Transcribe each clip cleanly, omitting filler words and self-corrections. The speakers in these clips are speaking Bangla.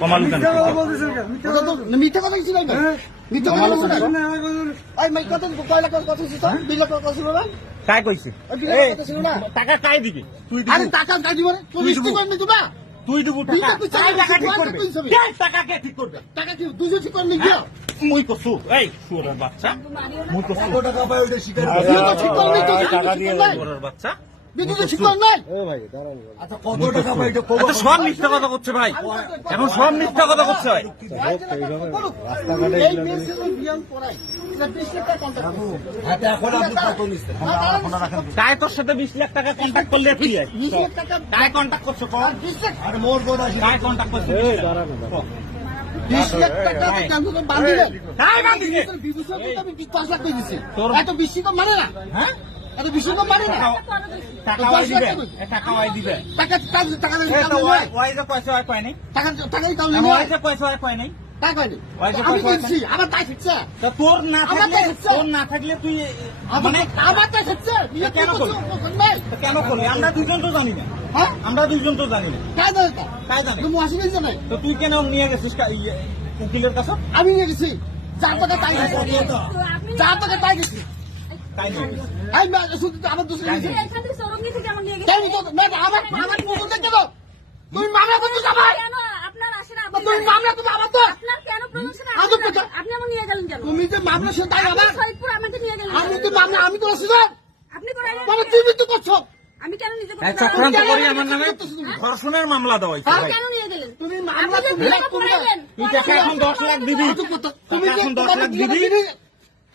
কমালু কেন? মিথ্যা কথা কিছু নাই, মিথ্যা কথা বলছো না। এই মাই কত কয়লা কথা ছিল, বিলা কথা ছিল না, কাই কইছে? বিলা কথা ছিল না। টাকা কাই দিবি? তুই আরে দিবি? টাকা কাটি মানে তুমি মিষ্টি করে নিছো না। তুই দিব টাকা? কাই টাকা ঠিক করবে? কে টাকা কে ঠিক করবে? টাকা কি 200 ঠিক করে নিও? মুই কসু এই শুয়োরের বাচ্চা, মুই কসু কত টাকা পায় ওটা স্বীকার করো। ঠিক করে নিতো, টাকা দিয়ে শুয়োরের বাচ্চা। বিদ্যুৎ ঠিক করে নাই। আচ্ছা কত টাকা পায় এটা আচ্ছা সব মিথ্যা কথা করছে ভাই, এখন সব মিথ্যা কথা করছে ভাই। এই মেসেজ বিয়ান পড়াই এটা 20 লাখ টাকা কন্ট্রাক্ট করছে। হাতে এখন আপনি কত নিচ্ছেন? কাই তোর সাথে 20 লাখ টাকা কন্ট্যাক্ট করলে কি হয়? 20 লাখ টাকা কাই কন্ট্যাক্ট করছো? আর 20 লাখ আরে মোর কথা কাই কন্ট্যাক্ট করছো? 20 লাখ টাকা কেন তো বাঁধিলেন? কাই বাঁধিছে? বিভূষণ তো আমি 5 লাখ কই দিছি। তোর- এত বেশি তো মানে না, হ্যাঁ এত বেশি তো মানে না। টাকা ওয়াই দিবে, টাকা ওয়াই দিবে। টাকা টাকা টাকা ওয়াই যে পয়সা ওয়াই পায় নাই, টাকা টাকাই কাউকে ওয়াই যে পয়সা ওয়াই পায় নাই। টাকা নেই। ওই যে আমি পয়সা- দিচ্ছি আমার তাই শিখছে, তো তোর না আমার থাকলে, তো হচ্ছে। তোর না থাকলে তুই মানে মানে আমার তাই শিখছে। কেন করলি? কেন করলি? আমরা দুজন তো জানি না, হ্যাঁ আমরা দুজন তো জানি না। কাজ দরকার কাই জানে? তুমি আসলে জানাই তো তুই কেন নিয়ে গেছিস উকিলের কাছে? আমি নিয়ে গেছি যার টাকা তাই গেছি, যার টাকা তাই গেছি। তাই নিয়ে গেছিস? আমি শুধু আমার দোষে গেছি কেন তো না আমার আমার প্রশ্ন কেন তুমি মামলা করতে যাবা, তুমি মামলা তুমি আমার তো তুমি যে মামলা শুনে তাই আবার আমি তো মামলা আমি তো আসি না মানে তুমি তো করছো আমি কেন নিজে এই চক্রান্ত করি আমার নামে ধর্ষণের মামলা দেওয়া হয়েছে ভাই। কেন নিয়ে গেলেন? তুমি মামলা তুমি তুই টাকা এখন 10 লাখ দিবি, তুমি টাকা এখন 10 লাখ দিবি।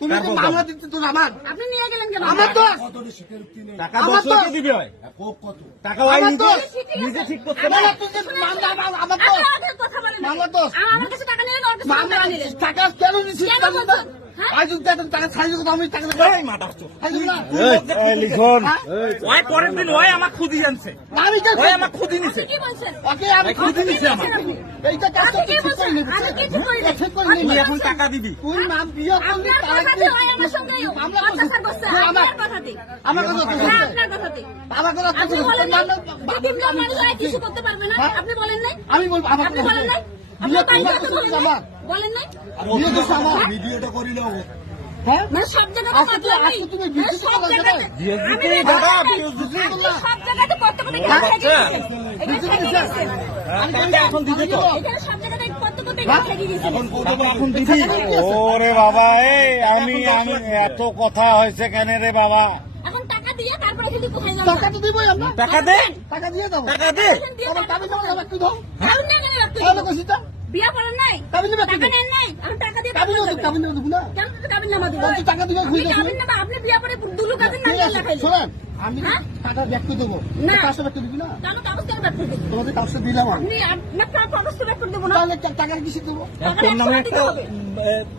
তুমি যে মামলা দিতে তো আমার আপনি নিয়ে গেলেন কেন? আমার তো কতটি স্বীকারোক্তি নেই টাকা আমার 10 তো- লাখ দিবি হয়, কত টাকা ওই আমার নিজে তো- নিজে ঠিক করতে না, পারে। না, তুমি যে মামলা আমার তো আপনি আমাকে কথা বলেন না। মামলা তো আমার কাছে টাকা নিলেন, ওর কাছে মামলা টাকা নিলেন। টাকা কেন নিছিস কেন বলছো? হ্যাঁ? আজ যদি টাকা ছাড়িয়ে কথা আমি টাকা এই মাদার চোদ। খাইছি না লিখন হ্যাঁ? ওই পরের দিন ওই আমার খুদি জানছে, আমি কে ওই আমার খুদি নিছে। কি বলছেন? ওকে আমি খুদি নিছে আমার। এইটা কাজ আপনি কি বলছেন? আমি কি ঠিক করি নাই? ঠিক করে তুই নিয়ে এখন টাকা দিবি। তুই মাম বিয়ে করলি আপনার তারা কথাতে ওই আমার সঙ্গে মামলা অত্যাচার করছে। আমার আপনার কথাতে। আমার কথা তো হ্যাঁ, আপনার কথাতে। আমার কথা আপনি বলেন নাই, বিভিন্ন মানুষ আর কিছু করতে পারবে না। হ্যাঁ? আপনি বলেন নাই? আমি বলবো আমার আপনি বলেন নাই? বিয়ে আপনার করলে কথা তো বলেন নাই? আমার বলেন নাই? বিয়ে তো আমার ভিডিওটা করি নাও হ্যাঁ মানে সব জায়গাতে আজকে তো- মাতলামি। আজকে তুমি মানে বিদ্যুৎ সব কথা জায়গাতে- জানাই। বিয়ে আমি দিতে বলতে দাদা, চাই, বিয়ে দিতে আপনি সব জায়গাতে করতে করতে বড় ঘাট বাচ্চা। খেয়ে গেছেন। এটা খেয়ে গেছেন। টাকা এখন দিতে তো। এখানে সব জায়গাতে করতে করতে ঘাট খেয়ে গেছেন। টাকা এখন দিবি। ওরে বাবা, এই আমি এত কথা হয়েছে কেন রে বাবা? এখন টাকা দিয়ে তারপরে কিন্তু কোথায় যাবেন? টাকা তো দিবই আমরা টাকা দে, টাকা দিয়ে দেবো টাকা দে। আমার কাবি যাবো একটু দাও কারণ না কেন রাখতে তাহলে কইছি তা বিয়া করেন নাই? কাবিন নেবে টাকা নেন নাই? এখন টাকা দিয়ে কাবিন তারপরে নেবে যাবেন। কাবিন নেবে দেবো না কেন তো কাবিন নামা দিবেন? বলছি টাকা দিবে আপনি খুঁজে কাবিন নামা, আপনি বিয়া করে দুলু কাবিন ঠিক নামিয়ে আছে দেখাইলেন। শোনেন আমি হ্যাঁ? টাকা ব্যক্ত দেবো না। কাজটা ব্যক্ত দিবি না কেন কাগজ কেন ব্যাক করে দেবেন? তোমাদের কাজটা দিলাম আমি আপনি আপনার কাগজ তো ব্যাক করে দেবো না। তাহলে টাকার কিসে দেবো টাকা তোর নামে 100 একটা দিতে হবে।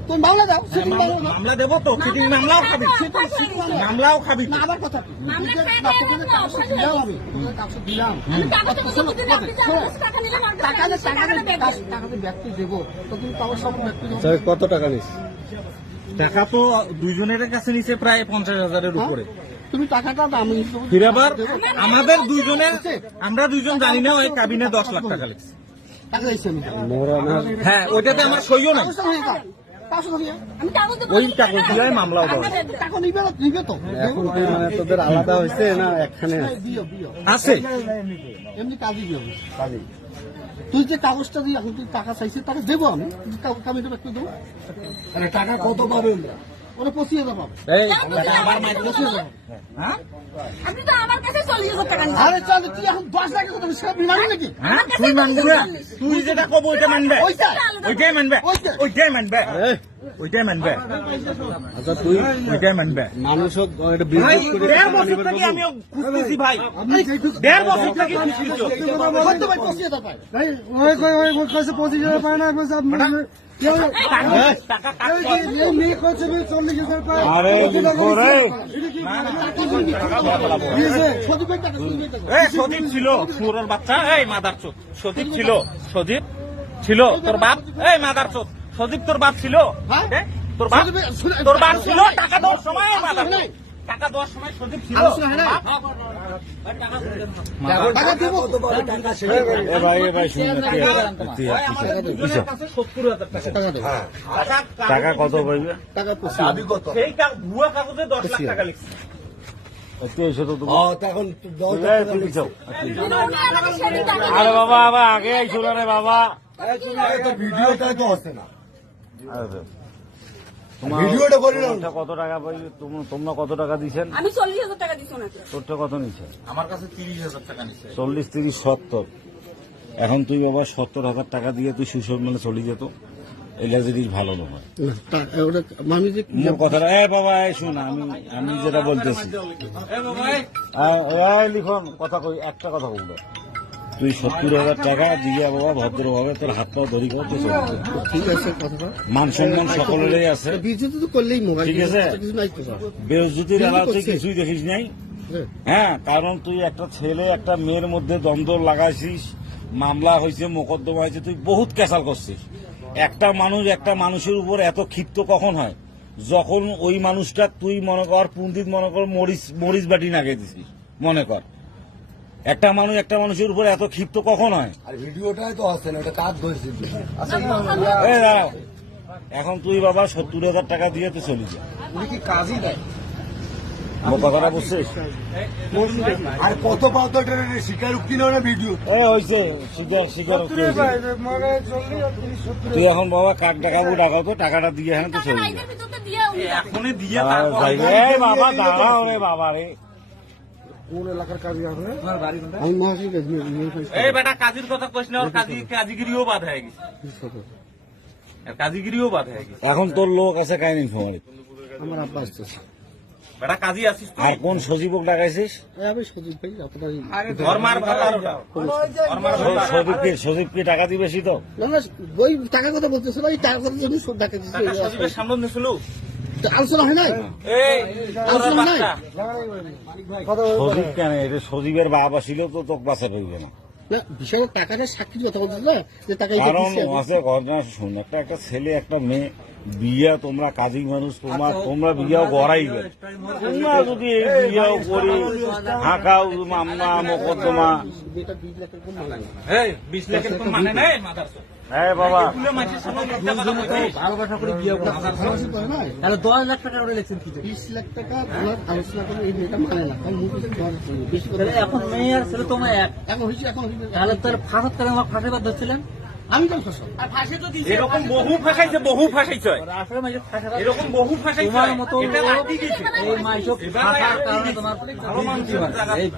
তুমি মামলা দাও সিটিং মামলা দাও মামলা দেবো তো, সিটিং মামলাও খাবি, মামলাও খাবি না তুই। আমার কথা কি মামলা তোমাদের খায় কাগজটা দেন না, কাগজটা অবশ্যই দিলাম দেন। আমি তোমাদের কাগজটা দিলাম আমি কাগজটা কত দিন আপনি যে আমার কাছে টাকা নিলেন, আমার কাছে টাকা টাকা দেবেন। টাকাতে ব্যক্ত দেবো তো তুমি কাগজ সব ব্যক্ত দেবো কত টাকা নিস টাকা তো দুইজনের কাছে নিচে প্রায় 50,000-এর উপরে। তুমি টাকাটা আমি ফির আবার আমাদের দুইজনের, আমরা দুইজন জানি না ওই কাবিনে 10 লাখ টাকা লিখছে। টাকা দিচ্ছি আমি হ্যাঁ, ওইটাতে আমার সইও নাই। কাগজটা হয়ে যাও কাগজটা হয়ে যাও আমি কাগজ দেবো। ওই কাগজ দিয়ে মামলাও দেওয়া হয়। টাকা নিবে না নিবে তো এখন কি মানে তোদের আলাদা হয়েছে না একখানে দিও দিও আছে। এমনি কাজই দিও তুই যে কাগজটা দিয়ে এখন তুই টাকা চাইছিস টাকা দেবো আমি কামিটা ব্যক্ত দেবো মানে টাকা কত পাবেন ওরা 25,000 পাবো এই টাকা আবার মাইকে বসে যাবে। হ্যাঁ? আপনি তো আমার কাছে 40,000 টাকা নিলেন। আরে চল তুই এখন 10 লাখ টাকা সব বিমানি নাকি হ্যাঁ? তুই মানবি না? তুই যেটা কব ওইটা মানবে, ওইটা ওইটাই মানবে, ওইটা। ওইটাই মানবে, ওইটাই মানবে, আচ্ছা তুই ওইটাই মানবে। মানুষ এটা ভাই, বিজনেস করে 1.5 বছর থেকে আমি খুঁজতেছি ভাই, 1.5 বছর থেকে খুঁজতেছি। কত ভাই 25,000 পায় টাকা কাজ কর। আরে ঘরে সদীপের টাকা সদীপের টাকা এই সজীব ছিল, সুরের বাচ্চা, এই মাদার চোদ। সজীব ছিল, সজীব ছিল তোর বাপ, এই মাদার চোদ। সজীব তোর বাপ ছিল, হ্যাঁ? এ? তোর বাপ, সজীবের- শুনে- তোর বাপ ছিল টাকা দেওয়ার সময়, এই মাদার চোদ। টাকা দেওয়ার সময় সজীব ছিল আলোচনা হয় না? টাকা দেবো। এ ভাই শুনুন ভাই, আমাদের দুজনের কাছে 70,000 টাকা। টাকা দেবো। টাকা কত পাইবে? টাকা পঁচিশ। সেই ভুয়া কাগজে 10 লাখ টাকা লিখছে। একটু এসে তো তুমি তখন তুমি যাও। কিন্তু উনি আমাকে সেদিন টাকা আরে বাবা আবার আগে আইছিল রে বাবা। ভিডিওটা তো হচ্ছে না। আরে, তোমার ভিডিওটা বলি না। তোমারটা কত টাকা পাইবে? তোমরা কত টাকা দিছেন? আমি 40,000 টাকা দিছি ওনাকে। তোরটা কত নিছে? আমার কাছে 30,000 টাকা নিচ্ছে। 40, 30, 70। এখন তুই বাবা 70,000 টাকা দিয়ে তুই সুসব মানে চলে যেত, এগুলা জিনিস ভালো নয়। আমি যে মোর কথাটা বাবা শোন, আমি যেটা বলতেছি লিখন কথা কই, একটা কথা বলবো, তুই 70,000 টাকা দিয়ে বাবা ভদ্রভাবে তোর হাতটাও ধরি করতে চলছে। ঠিক আছে কথাটা। মান সম্মান সকলেরই আছে, বিজেপি তো করলেই মোবাইল ঠিক আছে। কিছু নাই তো স্যার। বেউজ্জতির এলাকা তুই করছে। কিছুই দেখিস নাই। হ্যাঁ। হ্যাঁ, কারণ তুই একটা ছেলে একটা মেয়ের মধ্যে দ্বন্দ্ব লাগাইছিস, মামলা হয়েছে, মোকদ্দমা হয়েছে, তুই বহুত ক্যাসাল করছিস। একটা মানুষের উপর এত ক্ষিপ্ত কখন হয়? যখন ওই মানুষটা তুই মনে কর পণ্ডিত মনে কর মরিচ বাটি নাগে দিছিস, মনে কর একটা মানুষের উপর এত ক্ষিপ্ত কখন হয়? আর ভিডিওটাই তো আছে না, ওটা কাজ ধরছে। এই দাঁড়াও, এখন তুই বাবা 70,000 টাকা দিয়ে তুই চলি যা। উনি কি কাজই দেয়? মোর কথাটা বুঝছিস? আর কত পাওতো স্বীকারোক্তি না ভিডিও। হয়েছে শিকার তুই এখন বাবা কাক ডাকাবো ডাকাও তো, টাকাটা দিয়ে হ্যাঁ তো টাকা চলি যা। রাইদের ভিতরতে দিয়ে উনি যাবে। এখনই দিয়ে আর তারপর যাইবে। এই বাবা দাঁড়াও রে বাবা রে। কোন এলাকার কাজী আপনার? আমি মহাশয় কাজ এই বেটা কাজীর কথা কইস না, ওর কাজীগিরিও বাদ হয়ে গেছে। আর কাজীগিরিও বাদ হয়ে গেছে। এখন তোর লোক আছে কাহিনী ফোমারি, আমার আব্বা আসতেছে। বেটা কাজী আসিস আর কোন সজীবক ডাকাইছিস? আমি সজীব ভাই আপনার ধর্মার ভাতার ওটা। ধর্মার ভাতার। সজীবকে টাকা দিবে সে তো? না না ওই টাকার কথা বলতেছে না, এই টাকার কথা জন্য সব টাকা দিচ্ছে। টাকা সজীবের সামনে নিছিল। আলোচনা হয় নাই? এই তোর বাচ্চা। সজীব কেন? এটা সজীবের বাবা ছিল তো তোকে বাঁচা পাইবে না। না বিশাল টাকাটা সাক্ষীর কথা বলতেছে না, যে টাকা কারণ আছে ঘটনা শুন, একটা ছেলে একটা মেয়ে বিয়া, তোমরা কাজী মানুষ, তোমরা বিয়াও গড়াইবে। তোমরা যদি এই বিয়াও করি হাঁকাও মামলা মোকদ্দমা, যেটা 20 লাখের কম মানে না। এই 20 লাখের তো মানে নাই মাদারচোদ। হ্যাঁ বাবা এগুলো মাঝে সামনে মিথ্যা কথা কইছিস। ভালোবাসা করে বিয়ে করে তাহলে 10 লাখ টাকা করে লিখছেন কি? 20 লাখ টাকা তোমার আলোচনা করে এই মেয়েটা মানে না, কারণ মুখ থেকে দশ বেশি কথা। এখন মেয়ে আর ছেলে তোমার এক, এখন হয়েছে তাহলে তোর ফাঁসার তারা আমার ফাঁসিবাদ ধরছিলেন। আমি কেন ফসল আর ফাঁসি তো দিছে, এরকম বহু ফাঁসাইছে, বহু ফাঁসাইছে। আসলে মাইজে ফাঁসার এরকম বহু ফাঁসাইছে। তোমার মতো এটা লাঠি গেছে। এই মাইজে এবার ফাঁসার লাঠি কারণে গেছে। তোমার ভালো মানুষের জায়গা- এই